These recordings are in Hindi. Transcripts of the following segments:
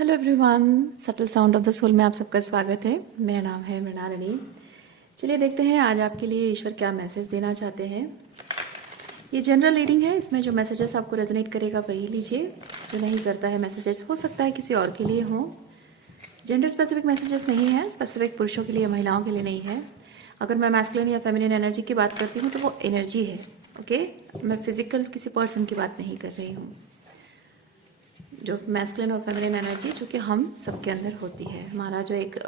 Hello everyone, subtle sound of the soul में आप सबका स्वागत है। मेरा नाम है मृणालिनी। चलिए देखते हैं आज आपके लिए ईश्वर क्या मैसेज देना चाहते हैं। ये जनरल रीडिंग है, इसमें जो मैसेजेस आपको रेजोनेट करेगा वही लीजिए, जो नहीं करता है मैसेजेस हो सकता है किसी और के लिए हो। जेंडर स्पेसिफिक मैसेजेस नहीं है, स्पेसिफिक पुरुषों के लिए महिलाओं के लिए नहीं है। अगर मैं मैस्कुलिन या फेमिनिन एनर्जी की बात करती हूँ तो वो एनर्जी है, ओके। मैं फिजिकल किसी पर्सन की बात नहीं कर रही हूँ। जो मैस्कुलिन और फेमिनिन एनर्जी जो कि हम सबके अंदर होती है, हमारा जो एक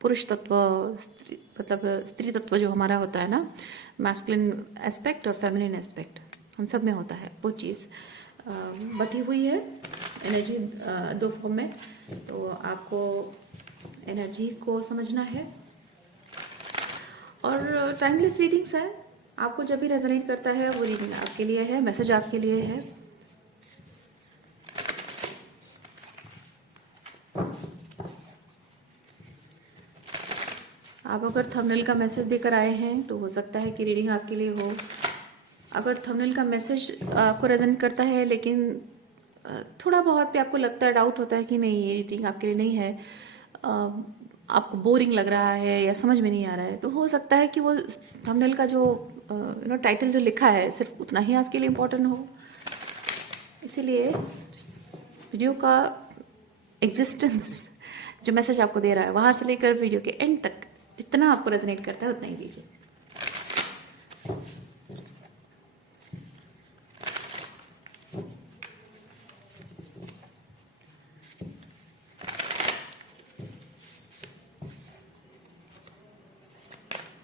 पुरुष तत्व मतलब स्त्री तत्व जो हमारा होता है ना, मैस्कुलिन एस्पेक्ट और फेमिनिन एस्पेक्ट हम सब में होता है। वो चीज़ बटी हुई है एनर्जी दो फॉर्म में। तो आपको एनर्जी को समझना है और टाइमलेस रीडिंग्स है। आपको जब भी रेजोनेट करता है वो रीडिंग आपके लिए है, मैसेज आपके लिए है। आप अगर थंबनेल का मैसेज देकर आए हैं तो हो सकता है कि रीडिंग आपके लिए हो। अगर थंबनेल का मैसेज आपको रेजोनेट करता है लेकिन थोड़ा बहुत भी आपको लगता है, डाउट होता है कि नहीं ये रीडिंग आपके लिए नहीं है, आपको बोरिंग लग रहा है या समझ में नहीं आ रहा है, तो हो सकता है कि वो थंबनेल का जो टाइटल जो लिखा है सिर्फ उतना ही आपके लिए इम्पोर्टेंट हो। इसीलिए वीडियो का एग्जिस्टेंस जो मैसेज आपको दे रहा है वहाँ से लेकर वीडियो के एंड तक जितना आपको रेजोनेट करता है उतना ही दीजिए।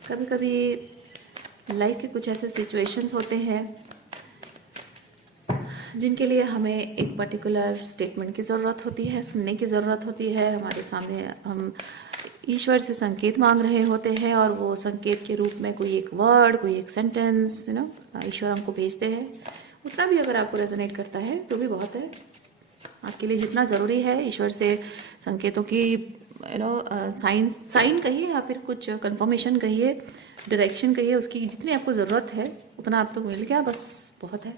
कभी कभी लाइफ के कुछ ऐसे सिचुएशंस होते हैं जिनके लिए हमें एक पर्टिकुलर स्टेटमेंट की ज़रूरत होती है, सुनने की ज़रूरत होती है। हमारे सामने हम ईश्वर से संकेत मांग रहे होते हैं और वो संकेत के रूप में कोई एक वर्ड, कोई एक सेंटेंस ईश्वर हमको भेजते हैं। उतना भी अगर आपको रेजोनेट करता है तो भी बहुत है। आपके लिए जितना ज़रूरी है ईश्वर से संकेतों की साइन कहिए या फिर कुछ कंफर्मेशन कहिए, डायरेक्शन कहिए, उसकी जितनी आपको ज़रूरत है उतना आप तो मिल गया, बस बहुत है।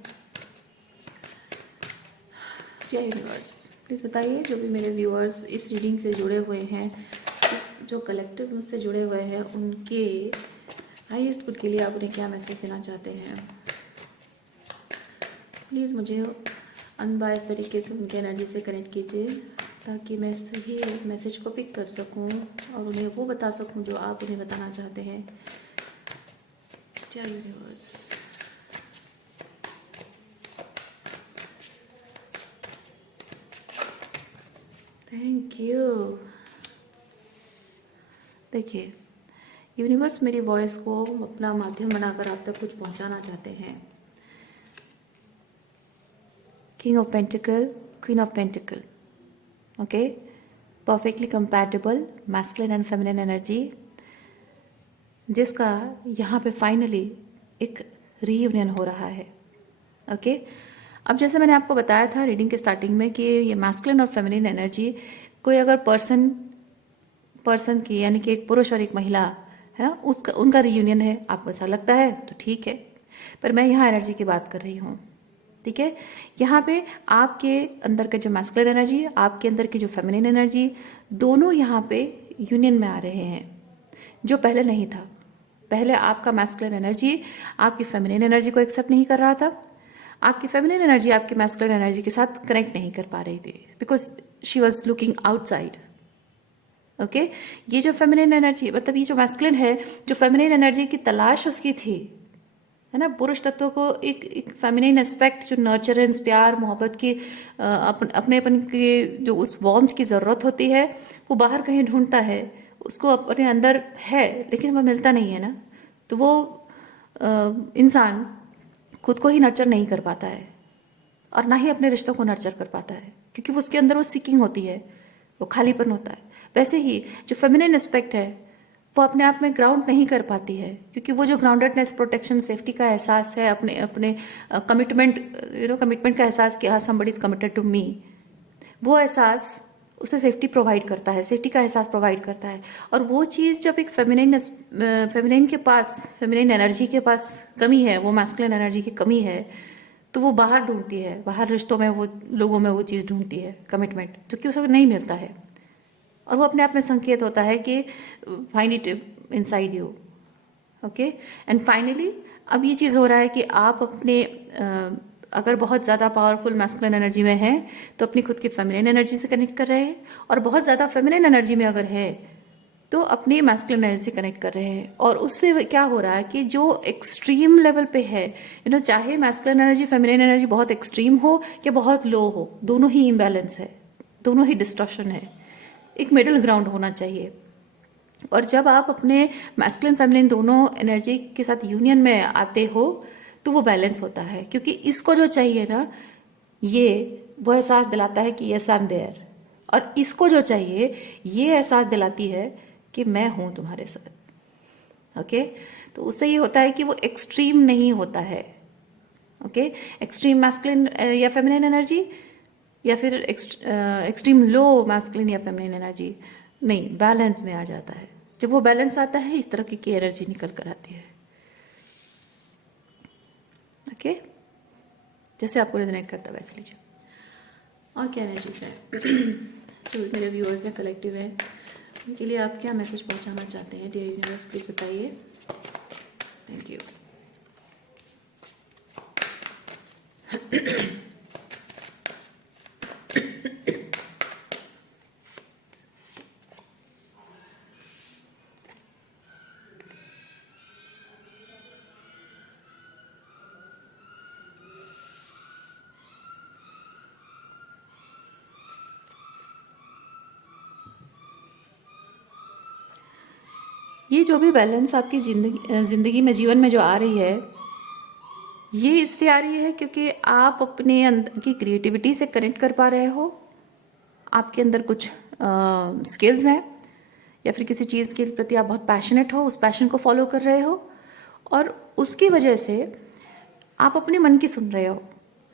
जय यूनिवर्स, प्लीज़ बताइए जो भी मेरे व्यूअर्स इस रीडिंग से जुड़े हुए हैं, इस जो कलेक्टिव मुझसे जुड़े हुए हैं, उनके हाईएस्ट गुड के लिए आप उन्हें क्या मैसेज देना चाहते हैं। प्लीज़ मुझे अनबायस तरीके से उनके एनर्जी से कनेक्ट कीजिए ताकि मैं सही मैसेज को पिक कर सकूं और उन्हें वो बता सकूं जो आप उन्हें बताना चाहते हैं। जय यूनिवर्स। Thank you. देखिए, यूनिवर्स मेरी वॉइस को अपना माध्यम बनाकर आप तक कुछ पहुंचाना चाहते हैं। King of pentacle, queen of pentacle, okay, perfectly compatible masculine and feminine energy, जिसका यहाँ पे फाइनली एक रीयूनियन हो रहा है, ओके। अब जैसे मैंने आपको बताया था रीडिंग के स्टार्टिंग में कि ये मैस्कुलिन और फेमिनिन एनर्जी कोई अगर पर्सन की, यानी कि एक पुरुष और एक महिला है ना, उसका उनका रीयूनियन है, आपको ऐसा लगता है तो ठीक है, पर मैं यहाँ एनर्जी की बात कर रही हूँ, ठीक है। यहाँ पे आपके अंदर का जो मैस्कुलिन एनर्जी, आपके अंदर की जो फेमिनिन एनर्जी, दोनों यहाँ पे यूनियन में आ रहे हैं, जो पहले नहीं था। पहले आपका मैस्कुलिन एनर्जी आपकी फेमिनिन एनर्जी को एक्सेप्ट नहीं कर रहा था, आपकी फेमिनिन एनर्जी आपकी मैस्कुलिन एनर्जी के साथ कनेक्ट नहीं कर पा रही थी, because she was looking outside, okay. ये जो फेमिनिन एनर्जी, मतलब ये जो मैस्कुलिन है, जो फेमिनिन एनर्जी की तलाश उसकी थी, है ना, पुरुष तत्व को एक फेमिनिन एस्पेक्ट जो नर्चरेंस, प्यार, मोहब्बत की, अपनेपन की जो उस वार्मथ की ज़रूरत होती है, वो बाहर कहीं ढूंढता है, उसको अपने अंदर है लेकिन वो मिलता नहीं है ना, तो वो इंसान खुद को ही नर्चर नहीं कर पाता है और ना ही अपने रिश्तों को नर्चर कर पाता है, क्योंकि वो उसके अंदर वो सीकिंग होती है, वो खालीपन होता है। वैसे ही जो फेमिनिन एस्पेक्ट है वो अपने आप में ग्राउंड नहीं कर पाती है, क्योंकि वो जो ग्राउंडेडनेस, प्रोटेक्शन, सेफ्टी का एहसास है, अपने अपने कमिटमेंट का एहसास कि हाँ somebody is committed to me, वो एहसास उसे सेफ्टी प्रोवाइड करता है, सेफ्टी का एहसास प्रोवाइड करता है। और वो चीज़ जब एक फेमिनिन के पास, फेमिनिन एनर्जी के पास कमी है, वो मैस्कुलिन एनर्जी की कमी है, तो वो बाहर ढूंढती है, बाहर रिश्तों में, वो लोगों में वो चीज़ ढूंढती है, कमिटमेंट, जो कि उसे नहीं मिलता है। और वो अपने आप में संकेत होता है कि find it inside you. Okay, and finally अब ये चीज़ हो रहा है कि आप अपने अगर बहुत ज़्यादा पावरफुल मैस्कुलिन एनर्जी में हैं तो अपनी खुद की फेमिनिन एनर्जी से कनेक्ट कर रहे हैं, और बहुत ज़्यादा फेमिनिन एनर्जी में अगर है तो अपनी मैस्कुलिन एनर्जी से कनेक्ट कर रहे हैं। और उससे क्या हो रहा है कि जो एक्सट्रीम लेवल पे है, चाहे मैस्कुलिन एनर्जी फेमिनिन एनर्जी बहुत एक्सट्रीम हो या बहुत लो हो, दोनों ही इम्बैलेंस है, दोनों ही डिस्टॉर्शन है, एक मिडिल ग्राउंड होना चाहिए। और जब आप अपने मैस्कुलिन फेमिनिन दोनों एनर्जी के साथ यूनियन में आते हो तो वो बैलेंस होता है, क्योंकि इसको जो चाहिए ना, ये वो एहसास दिलाता है कि यस आई एम देयर, और इसको जो चाहिए ये एहसास दिलाती है कि मैं हूँ तुम्हारे साथ। ओके, तो उससे ये होता है कि वो एक्सट्रीम नहीं होता है। ओके, एक्सट्रीम मैस्कुलिन या फेमिनिन एनर्जी, या फिर एक्सट्रीम लो मैस्कुलिन या फेमिनिन एनर्जी नहीं, बैलेंस में आ जाता है। जब वो बैलेंस आता है, इस तरह की एनर्जी निकल कर आती है। ओके, जैसे आपको रेजोनेट करता है वैसे लीजिए। और क्या एनर्जीज है जो मेरे व्यूअर्स हैं, कलेक्टिव हैं, उनके लिए आप क्या मैसेज पहुंचाना चाहते हैं? डियर यूनिवर्स, प्लीज बताइए। Thank you. ये जो भी बैलेंस आपकी ज़िंदगी में, जीवन में जो आ रही है, ये इसलिए आ रही है क्योंकि आप अपने अंदर की क्रिएटिविटी से कनेक्ट कर पा रहे हो, आपके अंदर कुछ स्किल्स हैं, या फिर किसी चीज़ के प्रति आप बहुत पैशनेट हो, उस पैशन को फॉलो कर रहे हो, और उसकी वजह से आप अपने मन की सुन रहे हो।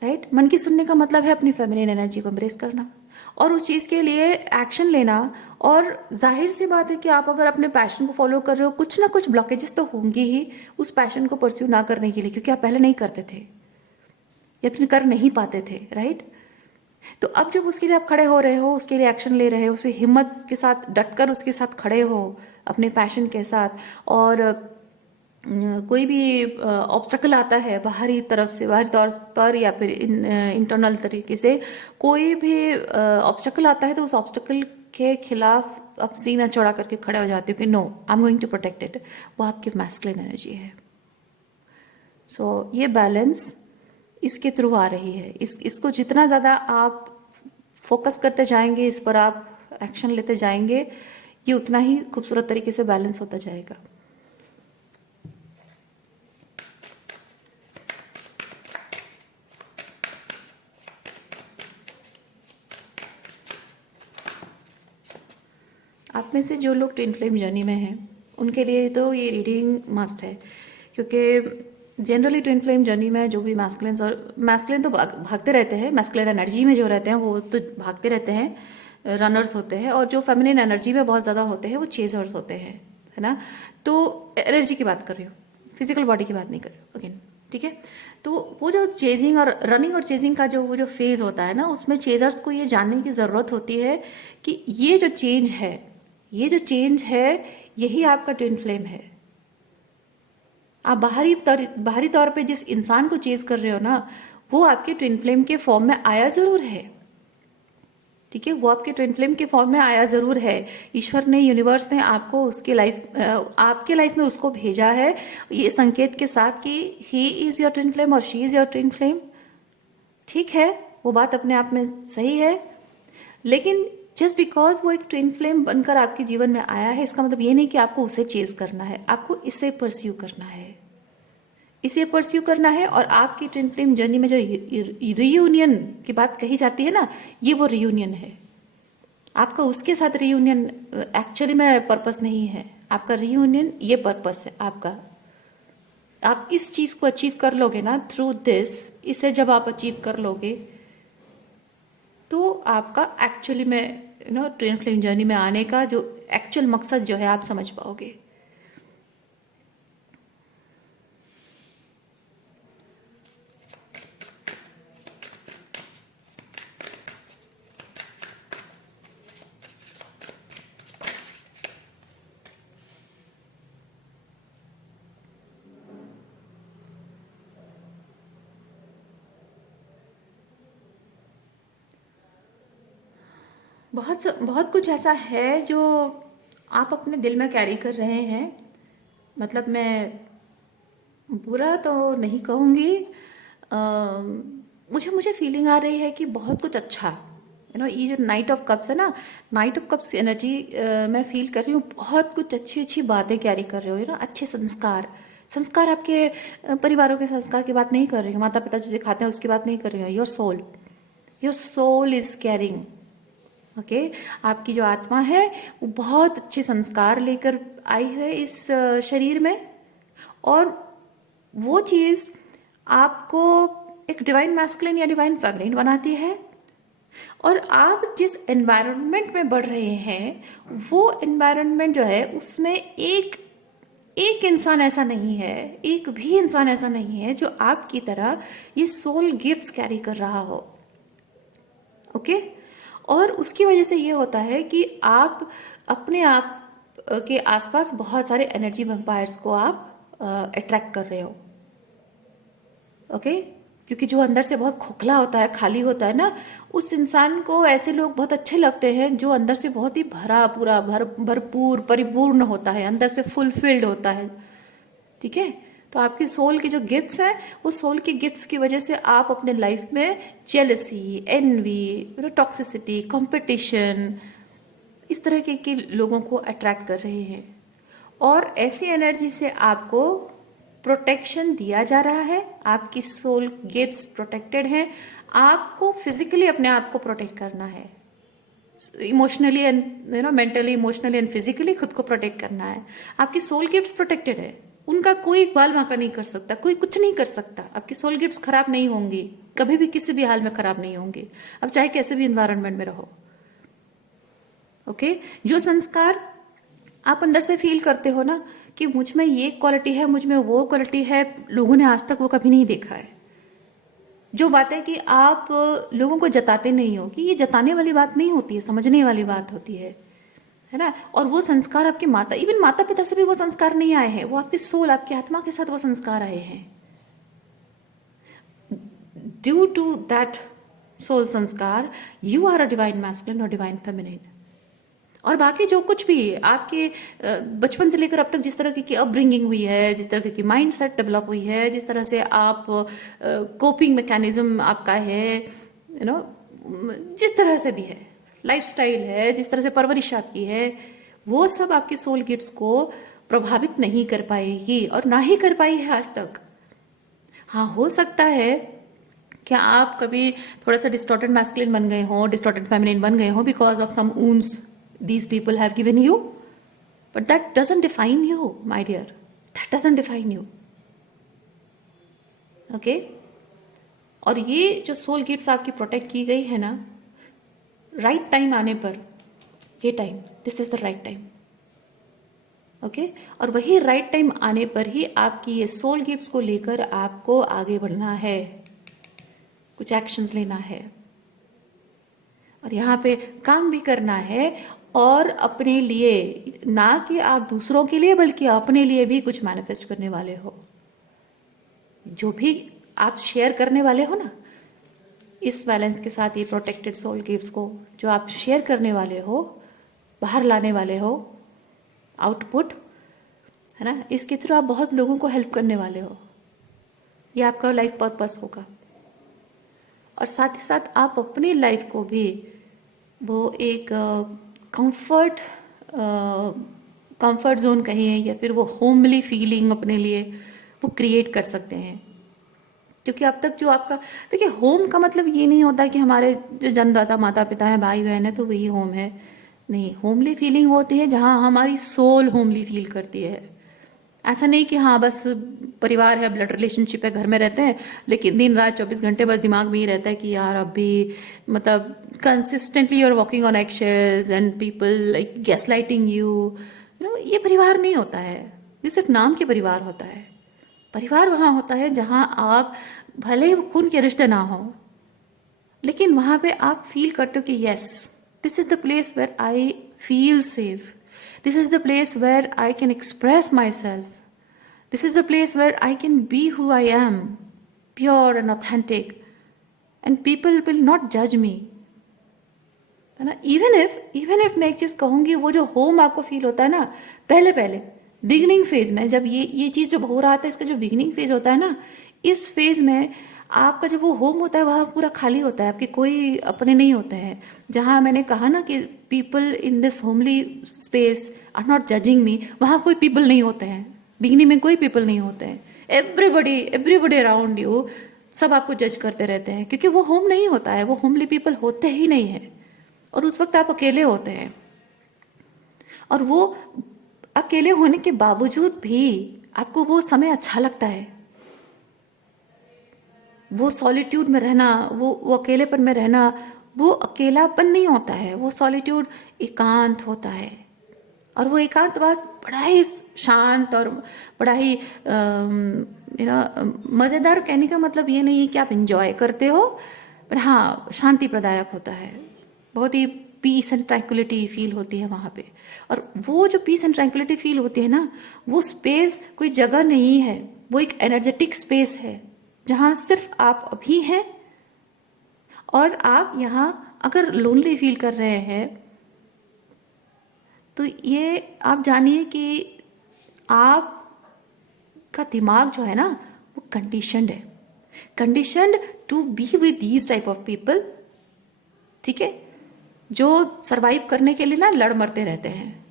राइट, मन की सुनने का मतलब है अपनी फेमिनिन एनर्जी को एम्ब्रेस करना और उस चीज़ के लिए एक्शन लेना। और जाहिर सी बात है कि आप अगर अपने पैशन को फॉलो कर रहे हो, कुछ ना कुछ ब्लॉकेजेस तो होंगे ही उस पैशन को परस्यू ना करने के लिए, क्योंकि आप पहले नहीं करते थे या फिर कर नहीं पाते थे। राइट, तो अब जब उसके लिए आप खड़े हो रहे हो, उसके लिए एक्शन ले रहे हो, उसे हिम्मत के साथ डटकर उसके साथ खड़े हो अपने पैशन के साथ, और कोई भी ऑब्स्टकल आता है बाहरी तरफ से, बाहरी तौर पर या फिर इंटरनल तरीके से कोई भी ऑब्स्टकल आता है, तो उस ऑब्स्टकल के खिलाफ आप सीना चौड़ा करके खड़े हो जाते हो कि no, I am going to protect it. वो आपकी मैस्कुलिन एनर्जी है। सो ये बैलेंस इसके थ्रू आ रही है। इसको जितना ज़्यादा आप फोकस करते जाएंगे, इस पर आप एक्शन लेते जाएंगे, ये उतना ही खूबसूरत तरीके से बैलेंस होता जाएगा। आप में से जो लोग ट्विन फ्लेम जर्नी में हैं, उनके लिए तो ये रीडिंग मस्ट है, क्योंकि जनरली ट्विन फ्लेम जर्नी में जो भी मैस्कुलिन, और मैस्कुलिन तो भागते रहते हैं, मैस्कुलिन एनर्जी में जो रहते हैं वो तो भागते रहते हैं, रनर्स होते हैं, और जो फेमिनिन एनर्जी में बहुत ज़्यादा होते हैं वो चेजर्स होते हैं, है ना। तो एनर्जी की बात कर रही हूँ, फिजिकल बॉडी की बात नहीं कर रही हूँ अगेन, ठीक है। तो वो जो चेजिंग और रनिंग और चेजिंग का जो वो जो फेज होता है ना, उसमें चेजर्स को ये जानने की ज़रूरत होती है कि ये जो चेंज है, ये जो चेंज है, यही आपका ट्विन फ्लेम है। आप बाहरी तौर पे जिस इंसान को चेज कर रहे हो ना, वो आपके ट्विन फ्लेम के फॉर्म में आया जरूर है, ठीक है, वो आपके ट्विन फ्लेम के फॉर्म में आया जरूर है। ईश्वर ने, यूनिवर्स ने आपको आपके लाइफ में उसको भेजा है, ये संकेत के साथ कि he is your twin flame और she is your twin flame. ठीक है, वो बात अपने आप में सही है, लेकिन जस्ट बिकॉज वो एक ट्विन फ्लेम बनकर आपके जीवन में आया है, इसका मतलब ये नहीं कि आपको उसे चेज करना है, आपको इसे परस्यू करना है, इसे परस्यू करना है। और आपकी ट्विन फ्लेम जर्नी में जो रियूनियन की बात कही जाती है ना, ये वो रियूनियन है। आपका उसके साथ रियूनियन एक्चुअली में पर्पस नहीं है, आपका रियूनियन ये पर्पस है आपका। आप इस चीज को अचीव कर लोगे ना थ्रू दिस, इसे जब आप अचीव कर लोगे तो आपका एक्चुअली में ट्विन फ्लेम जर्नी में आने का जो एक्चुअल मकसद जो है आप समझ पाओगे। बहुत बहुत कुछ ऐसा है जो आप अपने दिल में कैरी कर रहे हैं। मतलब मैं बुरा तो नहीं कहूँगी। मुझे मुझे फीलिंग आ रही है कि बहुत कुछ अच्छा, ये जो नाइट ऑफ कप्स है ना, नाइट ऑफ कप्स एनर्जी मैं फील कर रही हूँ। बहुत कुछ अच्छी अच्छी बातें कैरी कर रहे हो, अच्छे संस्कार। संस्कार आपके परिवारों के संस्कार की बात नहीं कर रही हूँ, माता पिता जिसे खाते हैं उसकी बात नहीं कर रही हूँ। Your soul is caring. Okay, आपकी जो आत्मा है वो बहुत अच्छे संस्कार लेकर आई है इस शरीर में। और वो चीज़ आपको एक डिवाइन मैस्कुलिन या डिवाइन फेमिनिन बनाती है। और आप जिस एनवायरनमेंट में बढ़ रहे हैं वो एनवायरनमेंट जो है उसमें एक एक इंसान ऐसा नहीं है, एक भी इंसान ऐसा नहीं है जो आपकी तरह ये सोल गिफ्ट्स कैरी कर रहा हो। ओके, और उसकी वजह से ये होता है कि आप अपने आप के आसपास बहुत सारे एनर्जी वैम्पायर्स को आप अट्रैक्ट कर रहे हो। ओके, क्योंकि जो अंदर से बहुत खोखला होता है, खाली होता है ना, उस इंसान को ऐसे लोग बहुत अच्छे लगते हैं जो अंदर से बहुत ही भरा पूरा भरपूर परिपूर्ण होता है, अंदर से फुलफिल्ड होता है। ठीक है, तो आपकी सोल की जो गिफ्ट्स हैं, वो सोल की गिफ्ट्स की वजह से आप अपने लाइफ में जेलसी, एनवी, टॉक्सिसिटी, कंपटीशन, इस तरह के लोगों को अट्रैक्ट कर रहे हैं। और ऐसी एनर्जी से आपको प्रोटेक्शन दिया जा रहा है। आपकी सोल गिफ्ट्स प्रोटेक्टेड हैं। आपको फिजिकली अपने आप को प्रोटेक्ट करना है, emotionally and mentally, emotionally and physically खुद को प्रोटेक्ट करना है। आपकी सोल गिफ्ट्स प्रोटेक्टेड है, उनका कोई बाल बांका नहीं कर सकता, कोई कुछ नहीं कर सकता। आपकी सोल गिफ्ट्स खराब नहीं होंगी, कभी भी किसी भी हाल में खराब नहीं होंगी, अब चाहे कैसे भी इन्वायरमेंट में रहो। ओके, जो संस्कार आप अंदर से फील करते हो ना कि मुझ में ये क्वालिटी है, मुझ में वो क्वालिटी है, लोगों ने आज तक वो कभी नहीं देखा है। जो बात है कि आप लोगों को जताते नहीं हो, कि ये जताने वाली बात नहीं होती है, समझने वाली बात होती है ना। और वो संस्कार आपके इवन माता पिता से भी वो संस्कार नहीं आए हैं, वो आपकी सोल, आपकी आत्मा के साथ वो संस्कार आए हैं। Due to that soul sanskar you are a divine masculine और डिवाइन फेमिनिन। और बाकी जो कुछ भी आपके बचपन से लेकर अब तक जिस तरह की अपब्रिंगिंग हुई है, जिस तरह की माइंड सेट डेवलप हुई है, जिस तरह से आप कोपिंग मैकेनिज्म आपका है, जिस तरह से भी है, लाइफस्टाइल है, जिस तरह से परवरिश आपकी है, वो सब आपके सोल गिफ्ट्स को प्रभावित नहीं कर पाएगी और ना ही कर पाई है आज तक। हाँ, हो सकता है क्या आप कभी थोड़ा सा डिस्टॉर्टेड मैस्कुलिन बन गए हो, डिस्टॉर्टेड फेमिनिन बन गए हो because of some wounds these people have given you, but that doesn't define you, my dear. That doesn't define you. Okay? और ये जो सोल गिफ्ट्स आपकी प्रोटेक्ट की गई है ना, राइट टाइम आने पर, ये time, this is the right time. Okay, और वही राइट टाइम आने पर ही आपकी ये सोल गिफ्ट्स को लेकर आपको आगे बढ़ना है, कुछ एक्शंस लेना है और यहाँ पे काम भी करना है। और अपने लिए, ना कि आप दूसरों के लिए, बल्कि अपने लिए भी कुछ मैनिफेस्ट करने वाले हो। जो भी आप शेयर करने वाले हो ना, इस बैलेंस के साथ, ये प्रोटेक्टेड सोल गिफ्ट्स को जो आप शेयर करने वाले हो, बाहर लाने वाले हो, आउटपुट है ना, इसके थ्रू आप बहुत लोगों को हेल्प करने वाले हो। ये आपका लाइफ पर्पस होगा। और साथ ही साथ आप अपनी लाइफ को भी वो एक कंफर्ट जोन कहिए या फिर वो होमली फीलिंग अपने लिए वो क्रिएट कर सकते हैं। क्योंकि अब तक जो आपका, देखिए, होम का मतलब ये नहीं होता कि हमारे जो जन्मदाता माता पिता हैं, भाई बहन है, तो वही होम है। नहीं, होमली फीलिंग होती है जहाँ हमारी सोल होमली फील करती है। ऐसा नहीं कि हाँ बस परिवार है, ब्लड रिलेशनशिप है, घर में रहते हैं, लेकिन दिन रात 24 घंटे बस दिमाग में ही रहता है कि यार अब भी, मतलब consistently you are walking on eggshells and people like gas lighting you, ये परिवार नहीं होता है। ये सिर्फ नाम के परिवार होता है। परिवार वहाँ होता है जहाँ आप, भले ही खून के रिश्ते ना हो, लेकिन वहाँ पे आप फील करते हो कि yes, this is the place where I feel safe, this is the place where I can express myself, this is the place where I can be who I am, pure and authentic, and people will not judge me. है ना। इवन इफ मैं एक चीज़ कहूँगी, वो जो होम आपको फील होता है ना पहले पहले बिगिनिंग फेज में, जब ये चीज़ जब हो रहा था, इसका जो बिगिनिंग फेज होता है ना, इस फेज में आपका जब वो होम होता है वहाँ पूरा खाली होता है, आपके कोई अपने नहीं होते हैं। जहाँ मैंने कहा ना कि people in this homely space are not judging me, वहाँ कोई पीपल नहीं होते हैं, बिगिनिंग में कोई पीपल नहीं होते हैं। एवरीबडी अराउंड यू सब आपको जज करते रहते हैं, क्योंकि वो होम नहीं होता है, वो होमली पीपल होते ही नहीं है। और उस वक्त आप अकेले होते हैं, और वो अकेले होने के बावजूद भी आपको वो समय अच्छा लगता है। वो सॉलिट्यूड में रहना, वो अकेलेपन में रहना, वो अकेलापन नहीं होता है, वो सॉलिट्यूड एकांत होता है। और वो एकांतवास बड़ा ही शांत और बड़ा ही मज़ेदार। कहने का मतलब ये नहीं है कि आप इंजॉय करते हो, पर हाँ शांति प्रदायक होता है, बहुत ही पीस एंड ट्रैंक्विलिटी फील होती है वहाँ पे। और वो जो पीस एंड ट्रैंक्विलिटी फील होती है ना, वो स्पेस कोई जगह नहीं है, वो एक एनर्जेटिक स्पेस है जहाँ सिर्फ आप अभी हैं। और आप यहाँ अगर लोनली फील कर रहे हैं तो ये आप जानिए कि आपका दिमाग जो है ना वो कंडीशनड है, conditioned to be with these type of people, ठीक है, जो सरवाइव करने के लिए ना लड़ मरते रहते हैं,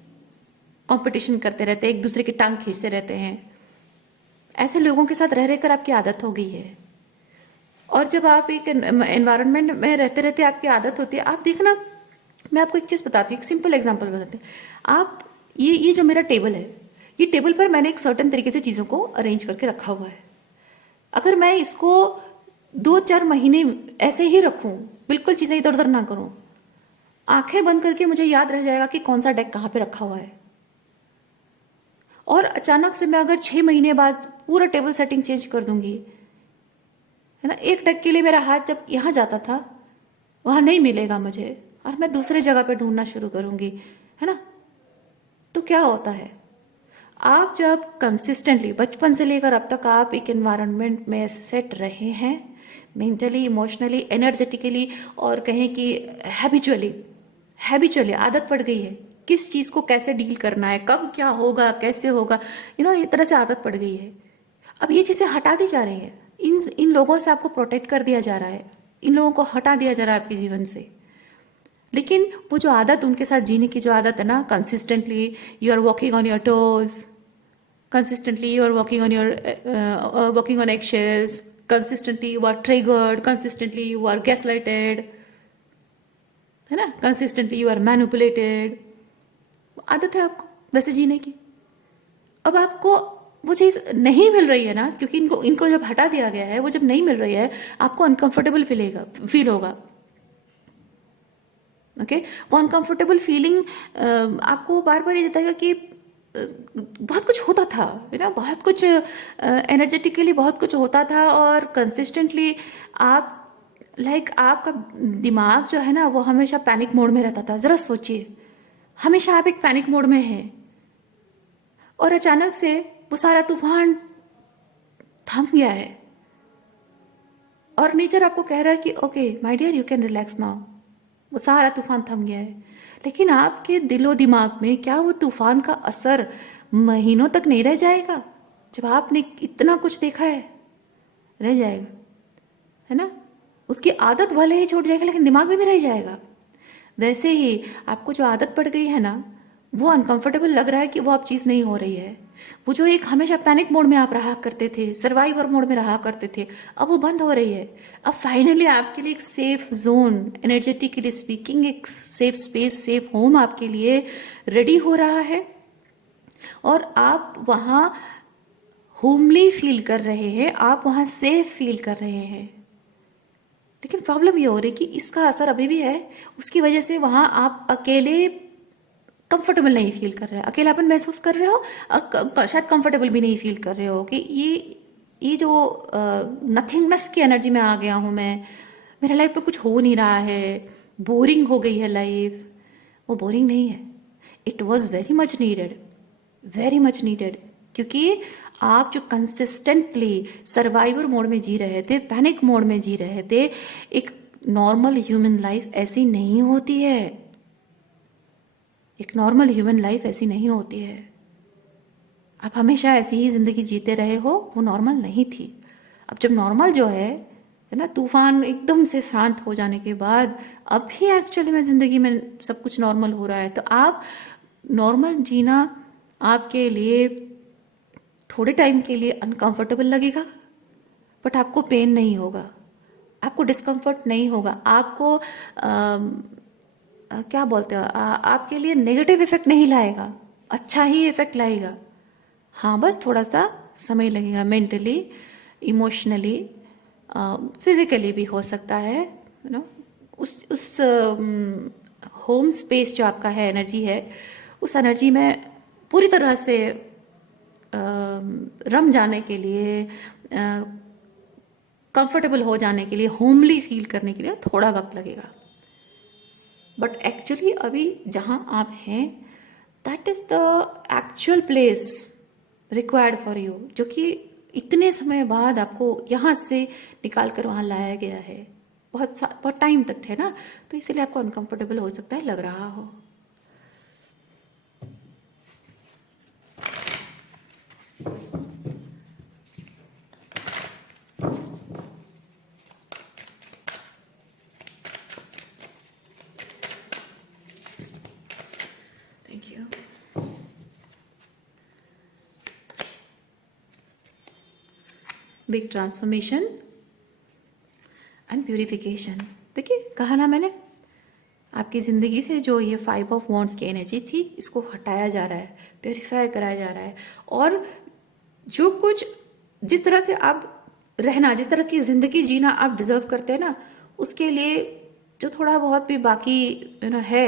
कंपटीशन करते रहते हैं, एक दूसरे की टांग खींचते रहते हैं। ऐसे लोगों के साथ रह रहकर आपकी आदत हो गई है। और जब आप एक एनवायरनमेंट में रहते रहते आपकी आदत होती है, आप देखना, मैं आपको एक चीज़ बताती हूँ, एक सिंपल एग्जांपल बताते हैं। आप ये जो मेरा टेबल है, ये टेबल पर मैंने एक सर्टेन तरीके से चीज़ों को अरेंज करके रखा हुआ है। अगर मैं इसको 2-4 महीने ऐसे ही रखूँ, बिल्कुल चीज़ें इधर उधर ना करूँ, आंखें बंद करके मुझे याद रह जाएगा कि कौन सा डेक कहाँ पे रखा हुआ है। और अचानक से मैं अगर 6 महीने बाद पूरा टेबल सेटिंग चेंज कर दूंगी, है ना, एक डेक के लिए मेरा हाथ जब यहाँ जाता था वहाँ नहीं मिलेगा मुझे, और मैं दूसरे जगह पे ढूंढना शुरू करूंगी, है ना। तो क्या होता है, आप जब कंसिस्टेंटली बचपन से लेकर अब तक आप एक एनवायरनमेंट में सेट रहे हैं, मेंटली, इमोशनली, एनर्जेटिकली, और कहें कि हैबिचुअली आदत पड़ गई है, किस चीज़ को कैसे डील करना है, कब क्या होगा, कैसे होगा, एक तरह से आदत पड़ गई है। अब ये चीज़ें हटा दी जा रही है, इन लोगों से आपको प्रोटेक्ट कर दिया जा रहा है, इन लोगों को हटा दिया जा रहा है आपके जीवन से। लेकिन वो जो आदत, उनके साथ जीने की जो आदत है ना, consistently you are walking on your toes, consistently you are walking on eggshells, consistently you are triggered, consistently you are gaslighted, है ना, consistently you are manipulated। आदत है आपको वैसे जीने की। अब आपको वो चीज़ नहीं मिल रही है ना, क्योंकि इनको जब हटा दिया गया है, वो जब नहीं मिल रही है, आपको अनकंफर्टेबल फील होगा। ओके, वो अनकंफर्टेबल फीलिंग आपको बार बार ये बताएगा कि बहुत कुछ होता था, बहुत कुछ एनर्जेटिकली बहुत कुछ होता था, और कंसिस्टेंटली आप आपका दिमाग जो है ना वो हमेशा पैनिक मोड में रहता था। ज़रा सोचिए, हमेशा आप एक पैनिक मोड में हैं, और अचानक से वो सारा तूफान थम गया है, और नेचर आपको कह रहा है कि okay my dear you can relax now. वो सारा तूफान थम गया है, लेकिन आपके दिलो दिमाग में क्या वो तूफान का असर महीनों तक नहीं रह जाएगा? जब आपने इतना कुछ देखा है, रह जाएगा, है ना। उसकी आदत भले ही छूट जाएगी, लेकिन दिमाग में भी रह जाएगा। वैसे ही आपको जो आदत पड़ गई है ना, वो अनकंफर्टेबल लग रहा है कि वो अब चीज़ नहीं हो रही है। वो जो एक हमेशा पैनिक मोड में आप रहा करते थे, सर्वाइवर मोड में रहा करते थे, अब वो बंद हो रही है। अब फाइनली आपके लिए एक सेफ जोन, एनर्जेटिकली स्पीकिंग एक सेफ स्पेस, सेफ होम आपके लिए रेडी हो रहा है, और आप वहाँ होमली फील कर रहे हैं, आप वहाँ सेफ फील कर रहे हैं। लेकिन प्रॉब्लम ये हो रही है कि इसका असर अभी भी है, उसकी वजह से वहाँ आप अकेले कंफर्टेबल नहीं फील कर रहे हो, अकेलापन महसूस कर रहे हो, और शायद कंफर्टेबल भी नहीं फील कर रहे हो कि ये जो नथिंगनेस की एनर्जी में आ गया हूँ मैं, मेरे लाइफ में कुछ हो नहीं रहा है, बोरिंग हो गई है लाइफ। वो बोरिंग नहीं है, it was very much needed, very much needed, क्योंकि आप जो कंसिस्टेंटली सर्वाइवर मोड में जी रहे थे, पैनिक मोड में जी रहे थे, एक नॉर्मल ह्यूमन लाइफ ऐसी नहीं होती है। एक नॉर्मल ह्यूमन लाइफ ऐसी नहीं होती है। आप हमेशा ऐसी ही ज़िंदगी जीते रहे हो, वो नॉर्मल नहीं थी। अब जब नॉर्मल जो है ना, तूफान एकदम से शांत हो जाने के बाद अब ही एक्चुअली में ज़िंदगी में सब कुछ नॉर्मल हो रहा है। तो आप नॉर्मल जीना आपके लिए थोड़े टाइम के लिए अनकंफर्टेबल लगेगा, बट आपको पेन नहीं होगा, आपको डिस्कम्फर्ट नहीं होगा, आपको क्या बोलते हो, आपके लिए नेगेटिव इफेक्ट नहीं लाएगा, अच्छा ही इफेक्ट लाएगा। हाँ, बस थोड़ा सा समय लगेगा, मेंटली, इमोशनली, फिजिकली भी हो सकता है, यू नो। उस होम स्पेस जो आपका है, एनर्जी है, उस एनर्जी में पूरी तरह से रम जाने के लिए, कंफर्टेबल हो जाने के लिए, होमली फील करने के लिए थोड़ा वक्त लगेगा। बट एक्चुअली अभी जहाँ आप हैं, that is the actual place required for you, जो कि इतने समय बाद आपको यहाँ से निकाल कर वहाँ लाया गया है। बहुत टाइम तक थे ना, तो इसीलिए आपको अनकंफर्टेबल हो सकता है, लग रहा हो। Thank you. Big transformation and purification. देखिए, कहा ना मैंने, आपकी ज़िंदगी से जो ये 5 ऑफ वॉन्ड्स की एनर्जी थी, इसको हटाया जा रहा है, प्योरीफाई कराया जा रहा है। और जो कुछ, जिस तरह से आप रहना, जिस तरह की ज़िंदगी जीना आप डिज़र्व करते हैं ना, उसके लिए जो थोड़ा बहुत भी बाकी है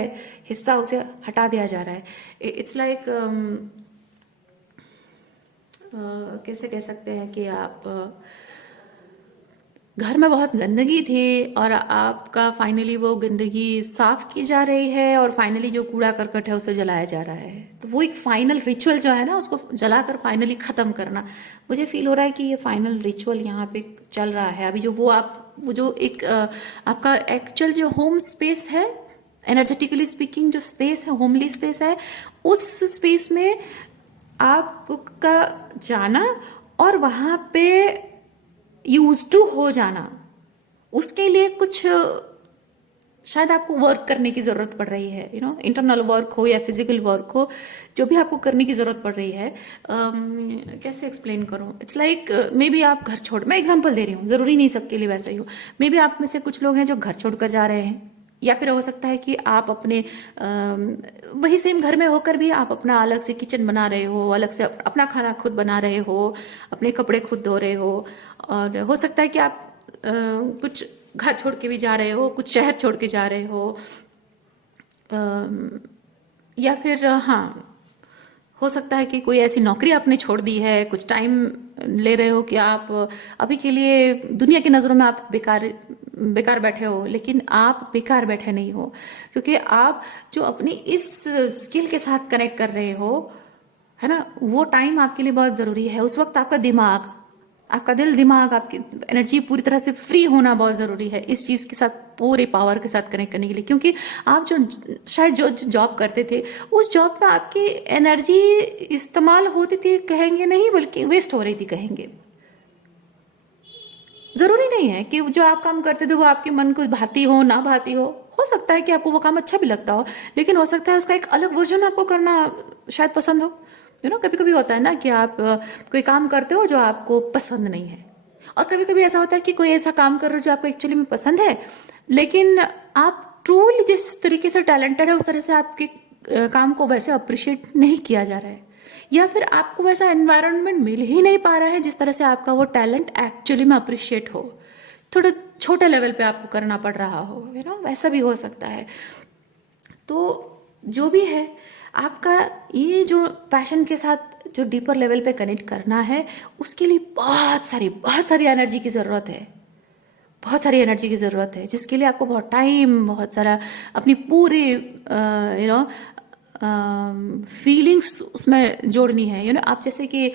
हिस्सा, उसे हटा दिया जा रहा है। इट्स लाइक कैसे कह सकते हैं कि आप घर में बहुत गंदगी थी और आपका फाइनली वो गंदगी साफ की जा रही है, और फाइनली जो कूड़ा करकट है उसे जलाया जा रहा है। तो वो एक फाइनल रिचुअल जो है ना, उसको जलाकर फाइनली ख़त्म करना, मुझे फील हो रहा है कि ये फाइनल रिचुअल यहाँ पे चल रहा है अभी। वो जो एक आपका एक्चुअल जो होम स्पेस है, एनर्जेटिकली स्पीकिंग जो स्पेस है, होमली स्पेस है, उस स्पेस में आपका जाना और वहाँ पे यूज टू हो जाना, उसके लिए कुछ शायद आपको वर्क करने की ज़रूरत पड़ रही है, इंटरनल वर्क हो या फिजिकल वर्क हो, जो भी आपको करने की ज़रूरत पड़ रही है। कैसे एक्सप्लेन करूँ, इट्स लाइक मे बी आप घर छोड़, मैं एग्जांपल दे रही हूँ, ज़रूरी नहीं सबके लिए वैसा ही हो। मे बी आप में से कुछ लोग हैं जो घर छोड़कर जा रहे हैं, या फिर हो सकता है कि आप अपने वही सेम घर में होकर भी आप अपना अलग से किचन बना रहे हो, अलग से अपना खाना खुद बना रहे हो, अपने कपड़े खुद धो रहे हो। और हो सकता है कि आप कुछ घर छोड़ के भी जा रहे हो, कुछ शहर छोड़ के जा रहे हो, या फिर हाँ, हो सकता है कि कोई ऐसी नौकरी आपने छोड़ दी है, कुछ टाइम ले रहे हो कि आप अभी के लिए दुनिया की नज़रों में आप बेकार बैठे हो, लेकिन आप बेकार बैठे नहीं हो, क्योंकि आप जो अपनी इस स्किल के साथ कनेक्ट कर रहे हो, है ना, वो टाइम आपके लिए बहुत ज़रूरी है। उस वक्त आपका दिमाग, आपका दिल दिमाग, आपकी एनर्जी पूरी तरह से फ्री होना बहुत ज़रूरी है इस चीज़ के साथ, पूरे पावर के साथ कनेक्ट करने के लिए। क्योंकि आप जो शायद जो जॉब करते थे, उस जॉब में आपकी एनर्जी इस्तेमाल होती थी कहेंगे नहीं, बल्कि वेस्ट हो रही थी कहेंगे। ज़रूरी नहीं है कि जो आप काम करते थे वो आपके मन को भाती हो भाती हो सकता है कि आपको वो काम अच्छा भी लगता हो, लेकिन हो सकता है उसका एक अलग वर्जन आपको करना शायद पसंद हो। कभी कभी होता है ना कि आप कोई काम करते हो जो आपको पसंद नहीं है, और कभी कभी ऐसा होता है कि कोई ऐसा काम कर रहे हो जो आपको एक्चुअली में पसंद है, लेकिन आप ट्रूली जिस तरीके से टैलेंटेड है उस तरह से आपके काम को वैसे अप्रिशिएट नहीं किया जा रहा है, या फिर आपको वैसा एनवायरनमेंट मिल ही नहीं पा रहा है जिस तरह से आपका वो टैलेंट एक्चुअली में अप्रिशिएट हो। थोड़े छोटे लेवल पे आपको करना पड़ रहा हो, वैसा भी हो सकता है। तो जो भी है, आपका ये जो पैशन के साथ जो डीपर लेवल पे कनेक्ट करना है, उसके लिए बहुत सारी एनर्जी की ज़रूरत है, बहुत सारी एनर्जी की ज़रूरत है, जिसके लिए आपको बहुत टाइम, बहुत सारा अपनी पूरी फीलिंग्स उसमें जोड़नी है। आप जैसे कि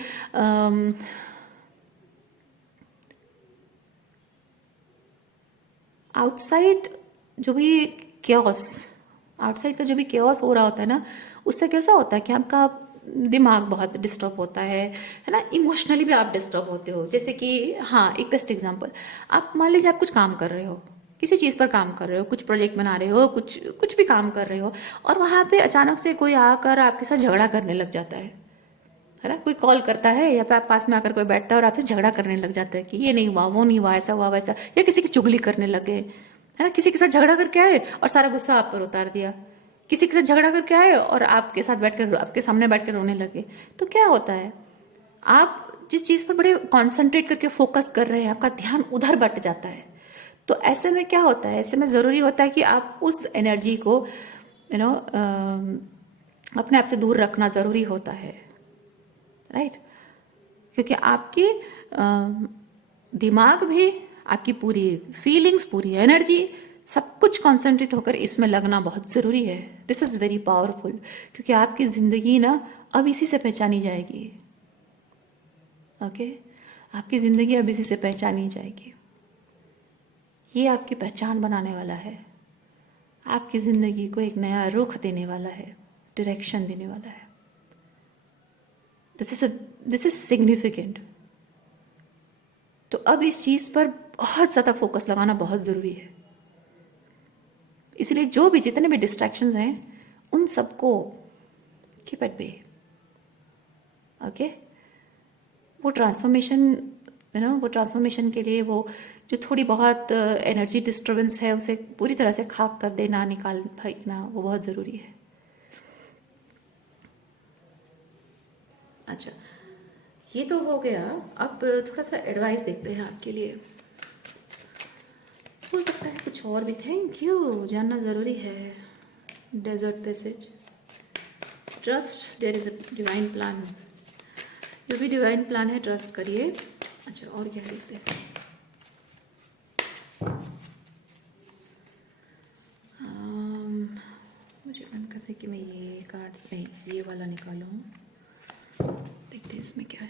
आउटसाइड जो भी केओस आउटसाइड का जो भी केओस हो रहा होता है ना, उससे कैसा होता है कि आपका दिमाग बहुत डिस्टर्ब होता है ना, इमोशनली भी आप डिस्टर्ब होते हो। जैसे कि हाँ, एक बेस्ट एग्जांपल, आप मान लीजिए आप कुछ काम कर रहे हो, किसी चीज़ पर काम कर रहे हो, कुछ प्रोजेक्ट बना रहे हो, कुछ कुछ भी काम कर रहे हो, और वहाँ पे अचानक से कोई आकर आपके साथ झगड़ा करने लग जाता है ना, कोई कॉल करता है या पास में आकर कोई बैठता है और आपसे झगड़ा करने लग जाता है कि ये नहीं हुआ, वो नहीं हुआ, ऐसा हुआ वैसा, या किसी की चुगली करने लगे, है ना, किसी के साथ झगड़ा करके आए और सारा गुस्सा आप पर उतार दिया, किसी के साथ झगड़ा करके आए और आपके साथ बैठकर आपके सामने बैठकर रोने लगे। तो क्या होता है, आप जिस चीज़ पर बड़े कॉन्सेंट्रेट करके फोकस कर रहे हैं, आपका ध्यान उधर बट जाता है। तो ऐसे में क्या होता है, ऐसे में ज़रूरी होता है कि आप उस एनर्जी को अपने आप से दूर रखना ज़रूरी होता है, राइट। क्योंकि आपकी दिमाग भी, आपकी पूरी फीलिंग्स, पूरी एनर्जी, सब कुछ कॉन्सेंट्रेट होकर इसमें लगना बहुत ज़रूरी है। दिस इज़ वेरी पावरफुल, क्योंकि आपकी ज़िंदगी ना अब इसी से पहचानी जाएगी। ओके, आपकी ज़िंदगी अब इसी से पहचानी जाएगी। ये आपकी पहचान बनाने वाला है, आपकी ज़िंदगी को एक नया रुख देने वाला है, डायरेक्शन देने वाला है। This is significant. तो अब इस चीज़ पर बहुत ज़्यादा फोकस लगाना बहुत ज़रूरी है। इसलिए जो भी जितने भी डिस्ट्रैक्शंस हैं, उन सबको कीप एट बे। ओके, वो ट्रांसफॉर्मेशन के लिए वो जो थोड़ी बहुत एनर्जी डिस्टर्बेंस है, उसे पूरी तरह से खाक कर देना, निकाल फेंकना, वो बहुत ज़रूरी है। अच्छा, ये तो हो गया। अब थोड़ा सा एडवाइस देखते हैं आपके लिए। हो सकता है कुछ और भी, थैंक यू, जानना ज़रूरी है। Desert passage, trust there is a divine plan. जो भी डिवाइन प्लान है, ट्रस्ट करिए। अच्छा, और क्या देखते हैं। मुझे मन कर रहा है कि मैं ये कार्ड्स नहीं, ये वाला निकालूं। देखते हैं इसमें क्या है।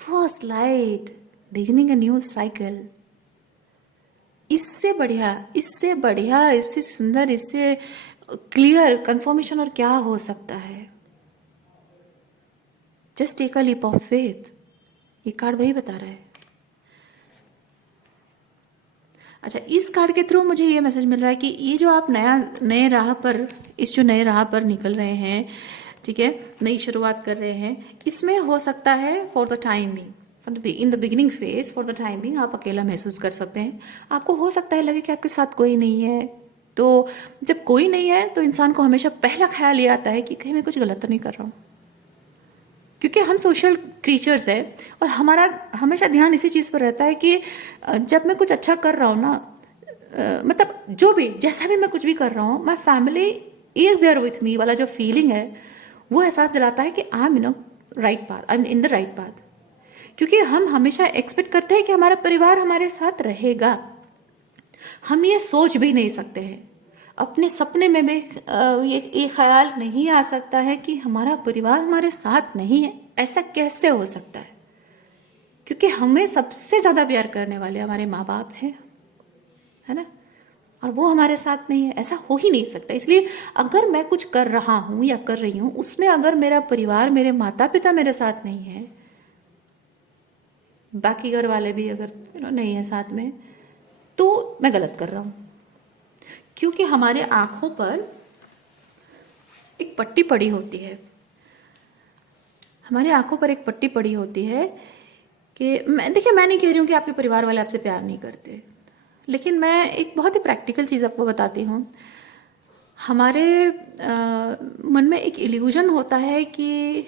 First light, beginning a new cycle. इससे बढ़िया, इससे बढ़िया, इससे सुंदर, इससे क्लियर कंफर्मेशन और क्या हो सकता है। Just take a leap of faith, ये कार्ड वही बता रहा है। अच्छा, इस कार्ड के थ्रू मुझे ये मैसेज मिल रहा है कि ये जो आप नए राह पर, इस जो नए राह पर निकल रहे हैं, ठीक है, नई शुरुआत कर रहे हैं, इसमें हो सकता है for the time being, in the beginning phase, for the time being आप अकेला महसूस कर सकते हैं। आपको हो सकता है लगे कि आपके साथ कोई नहीं है। तो जब कोई नहीं है तो इंसान को हमेशा पहला ख्याल ये आता है कि कहीं मैं कुछ गलत तो नहीं कर रहा हूँ, क्योंकि हम सोशल क्रीचर्स है और हमारा हमेशा ध्यान इसी चीज़ पर रहता है कि जब मैं कुछ अच्छा कर रहा हूँ ना, मतलब जो भी, जैसा भी मैं कुछ भी कर रहा हूँ, my family is there with me वाला जो फीलिंग है, वो एहसास दिलाता है कि I am right path, I am in the right path. क्योंकि हम हमेशा एक्सपेक्ट करते हैं कि हमारा परिवार हमारे साथ रहेगा। हम ये सोच भी नहीं सकते हैं, अपने सपने में भी ये ख्याल नहीं आ सकता है कि हमारा परिवार हमारे साथ नहीं है। ऐसा कैसे हो सकता है? क्योंकि हमें सबसे ज़्यादा प्यार करने वाले हमारे माँ बाप हैं, है ना, और वो हमारे साथ नहीं है। ऐसा हो ही नहीं सकता। इसलिए अगर मैं कुछ कर रहा हूँ या कर रही हूँ, उसमें अगर मेरा परिवार, मेरे माता पिता मेरे साथ नहीं है, बाकी घर वाले भी अगर नहीं है साथ में, तो मैं गलत कर रहा हूँ। क्योंकि हमारे आंखों पर एक पट्टी पड़ी होती है, हमारी आंखों पर एक पट्टी पड़ी होती है कि देखिए, मैं नहीं कह रही हूँ कि आपके परिवार वाले आपसे प्यार नहीं करते, लेकिन मैं एक बहुत ही प्रैक्टिकल चीज़ आपको बताती हूँ। हमारे मन में एक इल्यूजन होता है कि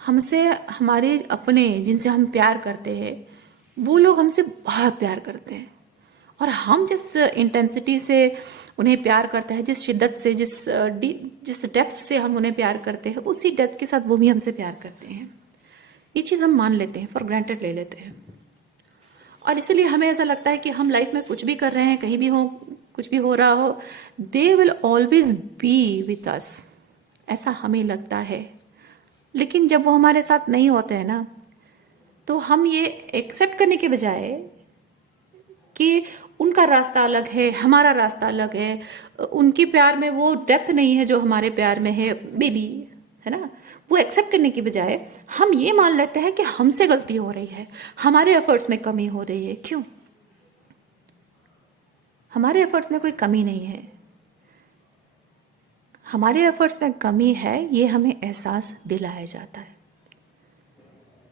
हमसे, हमारे अपने जिनसे हम प्यार करते हैं, वो लोग हमसे बहुत प्यार करते हैं, और हम जिस इंटेंसिटी से उन्हें प्यार करते हैं, जिस शिद्दत से, जिस डेप्थ से हम उन्हें प्यार करते हैं, उसी डेप्थ के साथ वो भी हमसे प्यार करते हैं। ये चीज़ हम मान लेते हैं, फॉर ग्रांटेड ले लेते हैं, और इसीलिए हमें ऐसा लगता है कि हम लाइफ में कुछ भी कर रहे हैं, कहीं भी हो, कुछ भी हो रहा हो, they will always be with us, ऐसा हमें लगता है। लेकिन जब वो हमारे साथ नहीं होते हैं ना, तो हम ये एक्सेप्ट करने के बजाय कि उनका रास्ता अलग है, हमारा रास्ता अलग है, उनके प्यार में वो डेप्थ नहीं है जो हमारे प्यार में है, बेबी, है ना, वो एक्सेप्ट करने की बजाय हम ये मान लेते हैं कि हमसे गलती हो रही है, हमारे एफर्ट्स में कमी हो रही है। क्यों? हमारे एफर्ट्स में कोई कमी नहीं है। हमारे एफर्ट्स में कमी है, ये हमें एहसास दिलाया जाता है।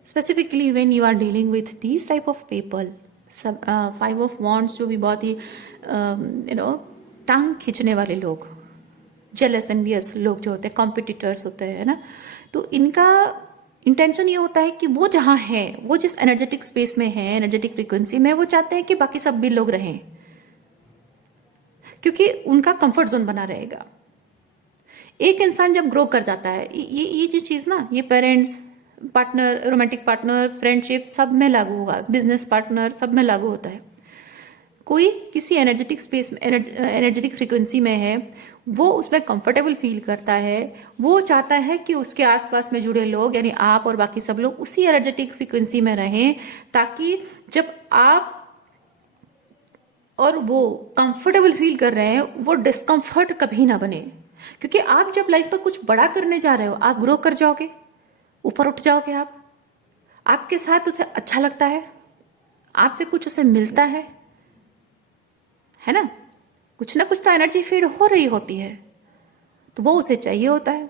Specifically when you are dealing with these type of people, सब 5 ऑफ वॉन्ड्स जो भी बहुत ही टांग खींचने वाले लोग, जेलस एनवियस लोग जो होते हैं, कॉम्पिटिटर्स होते हैं ना, तो इनका इंटेंशन ये होता है कि वो जहाँ है, वो जिस एनर्जेटिक स्पेस में है, एनर्जेटिक फ्रीक्वेंसी में, वो चाहते हैं कि बाकी सब भी लोग रहें, क्योंकि उनका कंफर्ट जोन बना रहेगा। एक इंसान जब ग्रो कर जाता है, ये जो चीज़ ना, ये parents, partner, romantic partner, friendship, सब में लागू होगा, बिजनेस पार्टनर, सब में लागू होता है। कोई किसी एनर्जेटिक स्पेस में, एनर्जेटिक फ्रीक्वेंसी में है, वो उसमें कंफर्टेबल फील करता है, वो चाहता है कि उसके आसपास में जुड़े लोग, यानी आप और बाकी सब लोग, उसी एनर्जेटिक फ्रीक्वेंसी में रहें, ताकि जब आप और वो कंफर्टेबल फील कर रहे हैं, वो डिस्कम्फर्ट कभी ना बने। क्योंकि आप जब लाइफ में कुछ बड़ा करने जा रहे हो, आप ग्रो कर जाओगे, ऊपर उठ जाओगे, आपके साथ उसे अच्छा लगता है, आपसे कुछ उसे मिलता है ना, कुछ ना कुछ तो एनर्जी फीड हो रही होती है, तो वो उसे चाहिए होता है।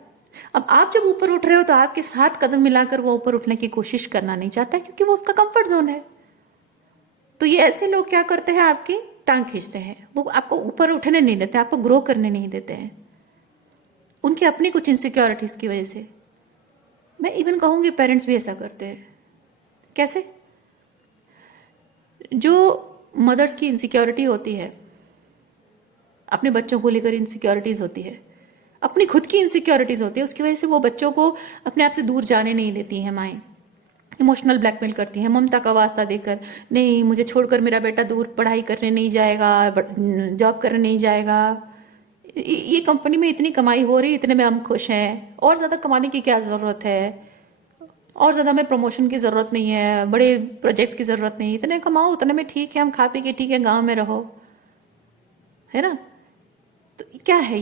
अब आप जब ऊपर उठ रहे हो, तो आपके साथ कदम मिलाकर वो ऊपर उठने की कोशिश करना नहीं चाहता, क्योंकि वो उसका कंफर्ट जोन है। तो ये ऐसे लोग क्या करते हैं, आपकी टांग खींचते हैं, वो आपको ऊपर उठने नहीं देते, आपको ग्रो करने नहीं देते हैं, उनकी अपनी कुछ इनसिक्योरिटीज की वजह से। मैं इवन कहूंगी पेरेंट्स भी ऐसा करते हैं। कैसे? जो मदर्स की इनसिक्योरिटी होती है, अपने बच्चों को लेकर इनसिक्योरिटीज होती है, अपनी खुद की इनसिक्योरिटीज होती है, उसकी वजह से वो बच्चों को अपने आप से दूर जाने नहीं देती हैं माएँ, इमोशनल ब्लैकमेल करती हैं, ममता का वास्ता देकर, नहीं मुझे छोड़कर मेरा बेटा दूर पढ़ाई करने नहीं जाएगा, जॉब करने नहीं जाएगा, ये कंपनी में इतनी कमाई हो रही, इतने में हम खुश हैं, और ज़्यादा कमाने की क्या ज़रूरत है, और ज़्यादा हमें प्रमोशन की ज़रूरत नहीं है, बड़े प्रोजेक्ट्स की ज़रूरत नहीं, इतने कमाओ उतने में ठीक है, हम खा पी के ठीक है गाँव में रहो, है ना। तो क्या है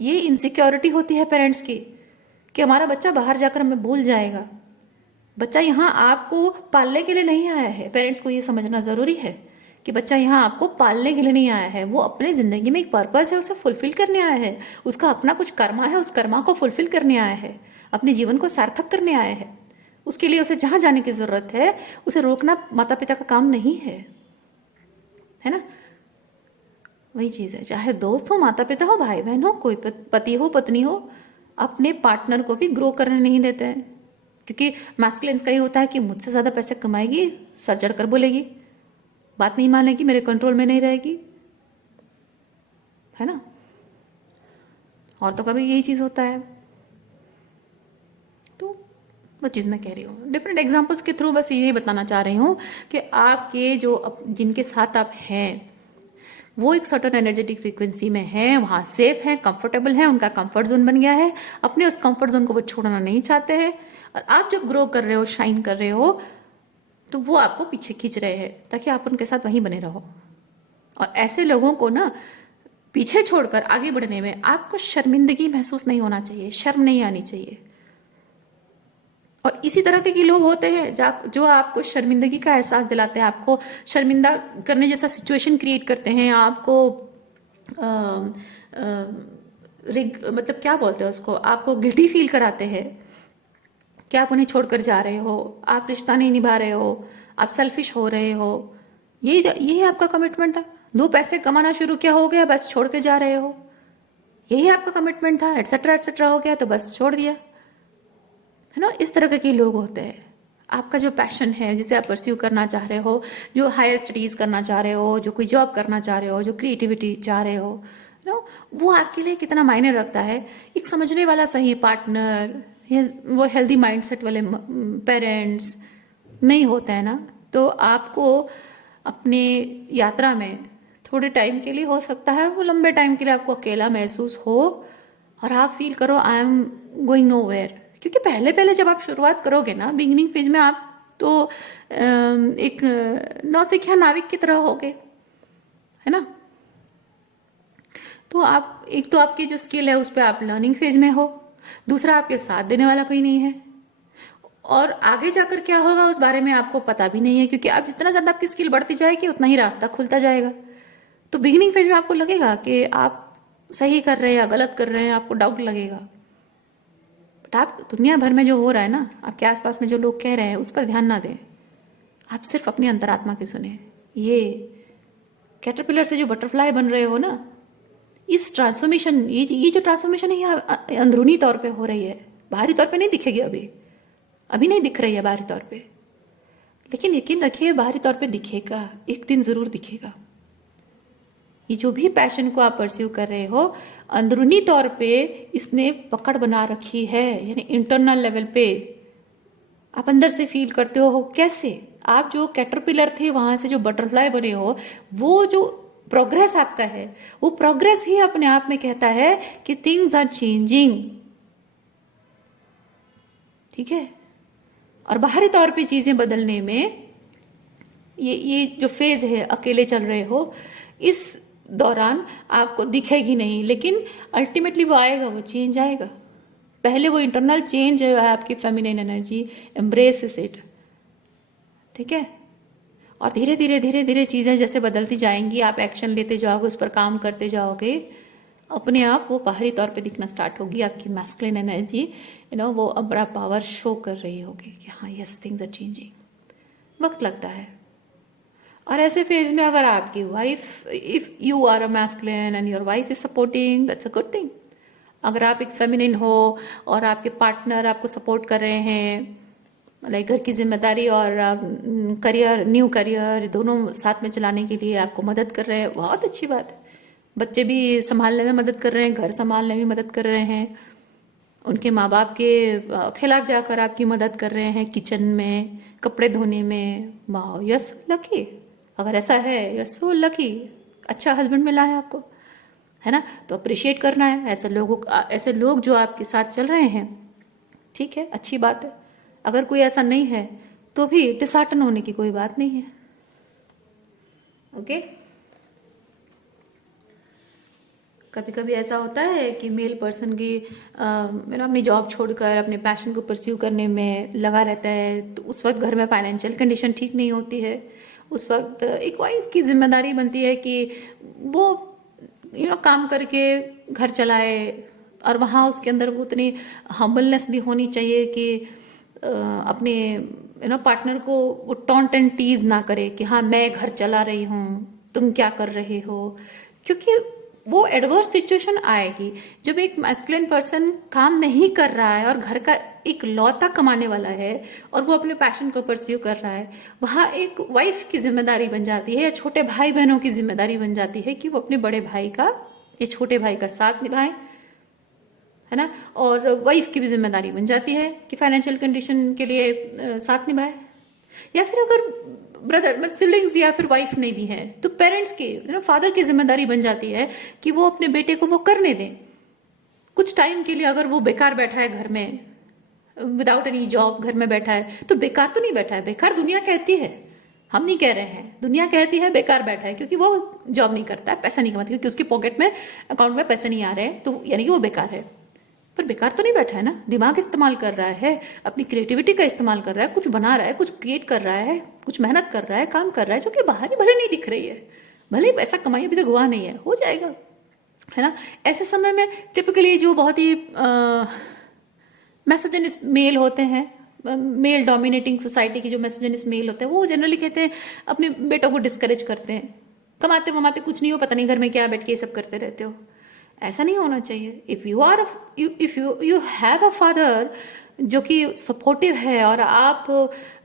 ये इनसिक्योरिटी होती है पेरेंट्स की, कि हमारा बच्चा बाहर जाकर हमें भूल जाएगा। बच्चा यहाँ आपको पालने के लिए नहीं आया है। पेरेंट्स को ये समझना ज़रूरी है कि बच्चा यहाँ आपको पालने के लिए नहीं आया है, वो अपने ज़िंदगी में एक पर्पस है, उसे फुलफिल करने आया है, उसका अपना कुछ कर्मा है, उस कर्मा को फुलफिल करने आया है, अपने जीवन को सार्थक करने आया है। उसके लिए उसे जहाँ जाने की ज़रूरत है, उसे रोकना माता पिता का काम नहीं है ना। वही चीज़ है, चाहे दोस्त हो, माता पिता हो, भाई बहन हो, कोई पति हो, पत्नी हो, अपने पार्टनर को भी ग्रो करने नहीं देते हैं। क्योंकि मैस्कुलिन्स का ये होता है कि मुझसे ज़्यादा पैसे कमाएगी, सर चढ़ कर बोलेगी, बात नहीं मानेगी, मेरे कंट्रोल में नहीं रहेगी, है ना। औरतों का भी यही चीज़ होता है। तो वो चीज़ मैं कह रही हूँ, डिफरेंट एग्जांपल्स के थ्रू बस यही बताना चाह रही हूँ कि आपके जो जिनके साथ आप हैं, वो एक सर्टन एनर्जेटिक फ्रीक्वेंसी में है, वहाँ सेफ है, कंफर्टेबल है, उनका कंफर्ट जोन बन गया है, अपने उस कंफर्ट जोन को वो छोड़ना नहीं चाहते हैं। और आप जब ग्रो कर रहे हो, शाइन कर रहे हो, तो वो आपको पीछे खींच रहे हैं ताकि आप उनके साथ वहीं बने रहो। और ऐसे लोगों को ना पीछे छोड़कर आगे बढ़ने में आपको शर्मिंदगी महसूस नहीं होना चाहिए, शर्म नहीं आनी चाहिए। और इसी तरह के लोग होते हैं जो आपको शर्मिंदगी का एहसास दिलाते हैं, आपको शर्मिंदा करने जैसा सिचुएशन क्रिएट करते हैं, आपको मतलब क्या बोलते हैं उसको, आपको गिल्टी फील कराते हैं कि आप उन्हें छोड़कर जा रहे हो, आप रिश्ता नहीं निभा रहे हो, आप सेल्फिश हो रहे हो। यही आपका कमिटमेंट था। 2 पैसे कमाना शुरू किया, हो गया, बस छोड़ के जा रहे हो। यही आपका कमिटमेंट था, एटसेट्रा एटसेट्रा, हो गया तो बस छोड़ दिया, है ना। इस तरह के लोग होते हैं। आपका जो पैशन है, जिसे आप परस्यू करना चाह रहे हो, जो हायर स्टडीज़ करना चाह रहे हो, जो कोई जॉब करना चाह रहे हो, जो क्रिएटिविटी चाह रहे हो, नो, वो आपके लिए कितना मायने रखता है। एक समझने वाला सही पार्टनर, वो हेल्दी माइंडसेट वाले पेरेंट्स नहीं होते हैं ना, तो आपको अपने यात्रा में थोड़े टाइम के लिए हो सकता है, वो लंबे टाइम के लिए आपको अकेला महसूस हो और आप फील करो I am going nowhere. क्योंकि पहले पहले जब आप शुरुआत करोगे ना, बिगिनिंग फेज में आप तो एक नौसिखिया नाविक की तरह होगे, है ना। तो आप, एक तो आपकी जो स्किल है उस पर आप लर्निंग फेज में हो, दूसरा आपके साथ देने वाला कोई नहीं है, और आगे जाकर क्या होगा उस बारे में आपको पता भी नहीं है, क्योंकि आप जितना ज़्यादा आपकी स्किल बढ़ती जाएगी उतना ही रास्ता खुलता जाएगा। तो बिगिनिंग फेज में आपको लगेगा कि आप सही कर रहे हैं या गलत कर रहे हैं, आपको डाउट लगेगा। बट आप दुनिया भर में जो हो रहा है ना, आपके आसपास में जो लोग कह रहे हैं उस पर ध्यान ना दें, आप सिर्फ अपनी अंतरात्मा की सुने। ये कैटरपिलर से जो बटरफ्लाई बन रहे हो ना, इस ट्रांसफॉर्मेशन, ये जो ट्रांसफॉर्मेशन है ये अंदरूनी तौर पे हो रही है, बाहरी तौर पे नहीं दिखेगी। अभी नहीं दिख रही है बाहरी तौर पे, लेकिन यकीन रखिए बाहरी तौर पे दिखेगा, एक दिन ज़रूर दिखेगा। ये जो भी पैशन को आप परस्यू कर रहे हो, अंदरूनी तौर पे इसने पकड़ बना रखी है, यानी इंटरनल लेवल पे आप अंदर से फील करते हो। कैसे? आप जो कैटरपिलर थे वहां से जो बटरफ्लाई बने हो, वो जो प्रोग्रेस आपका है, वो प्रोग्रेस ही अपने आप में कहता है कि थिंग्स आर चेंजिंग। ठीक है। और बाहरी तौर पे चीजें बदलने में ये जो फेज है, अकेले चल रहे हो, इस दौरान आपको दिखेगी नहीं, लेकिन अल्टीमेटली वो आएगा, वो चेंज आएगा। पहले वो इंटरनल चेंज है आपकी फेमिनिन एनर्जी, एम्ब्रेस इट। ठीक है। और धीरे धीरे धीरे धीरे चीज़ें जैसे बदलती जाएंगी, आप एक्शन लेते जाओगे, उस पर काम करते जाओगे, अपने आप वो बाहरी तौर पे दिखना स्टार्ट होगी। आपकी मैस्कुलिन एनर्जी वो अपना पावर शो कर रही होगी कि हाँ, यस, थिंग्स आर चेंजिंग। वक्त लगता है। और ऐसे फेज में अगर आपकी wife, if you are a masculine and your wife is supporting, that's a good thing. अगर आप एक फेमिनिन हो और आपके पार्टनर आपको सपोर्ट कर रहे हैं, लाइक घर की जिम्मेदारी और करियर, न्यू करियर दोनों साथ में चलाने के लिए आपको मदद कर रहे हैं, बहुत अच्छी बात है। बच्चे भी संभालने में मदद कर रहे हैं, घर संभालने में मदद कर रहे हैं, उनके माँ बाप के खिलाफ जाकर आपकी मदद कर रहे हैं किचन में, कपड़े धोने में। वाह, यस लकी। अगर ऐसा है, यस सो लकी, अच्छा हस्बैंड मिला है आपको, है ना। तो अप्रिशिएट करना है ऐसे लोग जो आपके साथ चल रहे हैं। ठीक है, अच्छी बात है। अगर कोई ऐसा नहीं है तो भी डिसहार्टन होने की कोई बात नहीं है। ओके। कभी कभी ऐसा होता है कि मेल पर्सन की अपनी जॉब छोड़कर अपने पैशन को परस्यू करने में लगा रहता है, तो उस वक्त घर में फाइनेंशियल कंडीशन ठीक नहीं होती है। उस वक्त एक वाइफ की जिम्मेदारी बनती है कि वो काम करके घर चलाए, और वहाँ उसके अंदर वो उतनी हम्बलनेस भी होनी चाहिए कि अपने पार्टनर को वो टॉन्ट एंड टीज ना करे कि हाँ, मैं घर चला रही हूँ, तुम क्या कर रहे हो। क्योंकि वो एडवर्स सिचुएशन आएगी जब एक मैस्कुलिन पर्सन काम नहीं कर रहा है और घर का एक लौता कमाने वाला है और वो अपने पैशन को परस्यू कर रहा है। वहाँ एक वाइफ की जिम्मेदारी बन जाती है, या छोटे भाई बहनों की जिम्मेदारी बन जाती है कि वो अपने बड़े भाई का या छोटे भाई का साथ निभाएं, है ना। और वाइफ की भी जिम्मेदारी बन जाती है कि फाइनेंशियल कंडीशन के लिए साथ निभाए। या फिर अगर ब्रदर मतलब सिबलिंग्स या फिर वाइफ नहीं भी है तो पेरेंट्स की, फादर की जिम्मेदारी बन जाती है कि वो अपने बेटे को वो करने दें कुछ टाइम के लिए। अगर वो बेकार बैठा है घर में, विदाउट एनी जॉब घर में बैठा है, तो बेकार तो नहीं बैठा है, बेकार दुनिया कहती है, हम नहीं कह रहे हैं, दुनिया कहती है बेकार बैठा है, क्योंकि वो जॉब नहीं करता है, पैसा नहीं कमाता, क्योंकि उसके पॉकेट में, अकाउंट में पैसे नहीं आ रहे हैं, तो यानी कि वो बेकार है। पर बेकार तो नहीं बैठा है ना, दिमाग इस्तेमाल कर रहा है, अपनी क्रिएटिविटी का इस्तेमाल कर रहा है, कुछ बना रहा है, कुछ क्रिएट कर रहा है, कुछ मेहनत कर रहा है, काम कर रहा है, जो कि बाहर ही भले नहीं दिख रही है, भले ही पैसा कमाई अभी तक हुआ नहीं है, हो जाएगा, है ना। ऐसे समय में टिपिकली जो बहुत ही मैसेजनिस्ट मेल होते हैं, मेल डोमिनेटिंग सोसाइटी की जो मैसेजनिस्ट मेल होते हैं, वो जनरली कहते हैं अपने बेटों को डिस्करेज करते हैं, कमाते वमाते कुछ नहीं हो, पता नहीं घर में क्या बैठ के ये सब करते रहते हो। ऐसा नहीं होना चाहिए। If you have a father जो कि सपोर्टिव है और आप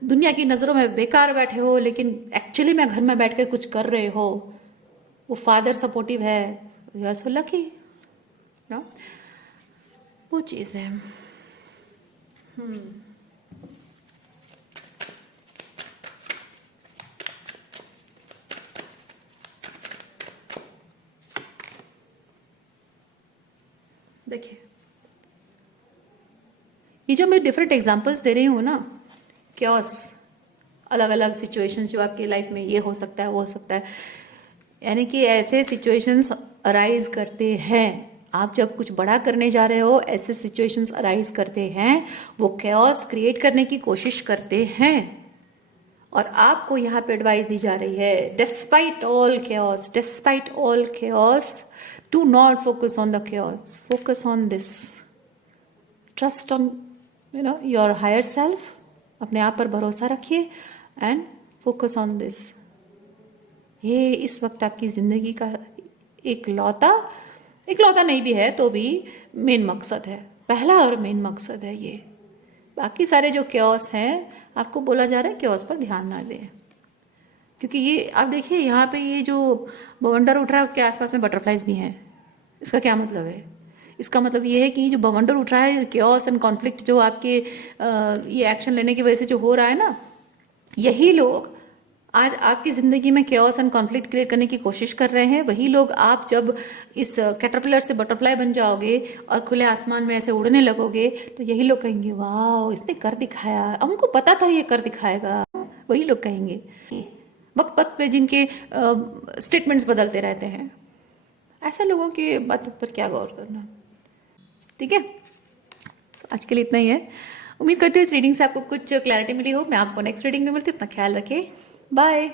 दुनिया की नज़रों में बेकार बैठे हो, लेकिन एक्चुअली में घर में बैठकर कुछ कर रहे हो, वो फादर सपोर्टिव है, you are so lucky, no, वो चीज़ है। देखिए, ये जो मैं डिफरेंट एग्जांपल्स दे रही हूँ ना, क्योस अलग अलग सिचुएशंस जो आपकी लाइफ में ये हो सकता है वो हो सकता है, यानी कि ऐसे सिचुएशंस अराइज करते हैं। आप जब कुछ बड़ा करने जा रहे हो ऐसे सिचुएशंस अराइज करते हैं, वो कैओस क्रिएट करने की कोशिश करते हैं। और आपको यहाँ पे एडवाइस दी जा रही है, despite all chaos, do not focus on the chaos, focus on this, trust on your higher self, अपने आप पर भरोसा रखिए एंड फोकस ऑन दिस। ये इस वक्त आपकी ज़िंदगी का इकलौता नहीं भी है तो भी मेन मकसद है, पहला और मेन मकसद है ये। बाकी सारे जो क्योस हैं, आपको बोला जा रहा है क्योस पर ध्यान ना दें, क्योंकि ये आप देखिए यहाँ पे ये जो बवंडर उठ रहा है उसके आसपास में बटरफ्लाइज भी हैं। इसका क्या मतलब है? इसका मतलब ये है कि जो बवंडर उठ रहा है, क्योस एंड कॉन्फ्लिक्ट जो आपके ये एक्शन लेने की वजह से जो हो रहा है ना, यही लोग आज आपकी ज़िंदगी में केओस एंड कॉन्फ्लिक्ट क्रिएट करने की कोशिश कर रहे हैं। वही लोग आप जब इस कैटरपिलर से बटरफ्लाई बन जाओगे और खुले आसमान में ऐसे उड़ने लगोगे तो यही लोग कहेंगे वाह इसने कर दिखाया, हमको पता था ये कर दिखाएगा। वही लोग कहेंगे वक्त वक्त पे जिनके स्टेटमेंट्स बदलते रहते हैं। ऐसे लोगों की बातों पर क्या गौर करना। ठीक है, आज के लिए इतना ही है। उम्मीद करती हूँ इस रीडिंग से आपको कुछ क्लैरिटी मिली हो। मैं आपको नेक्स्ट रीडिंग में मिलती हूँ। अपना ख्याल रखें। बाय।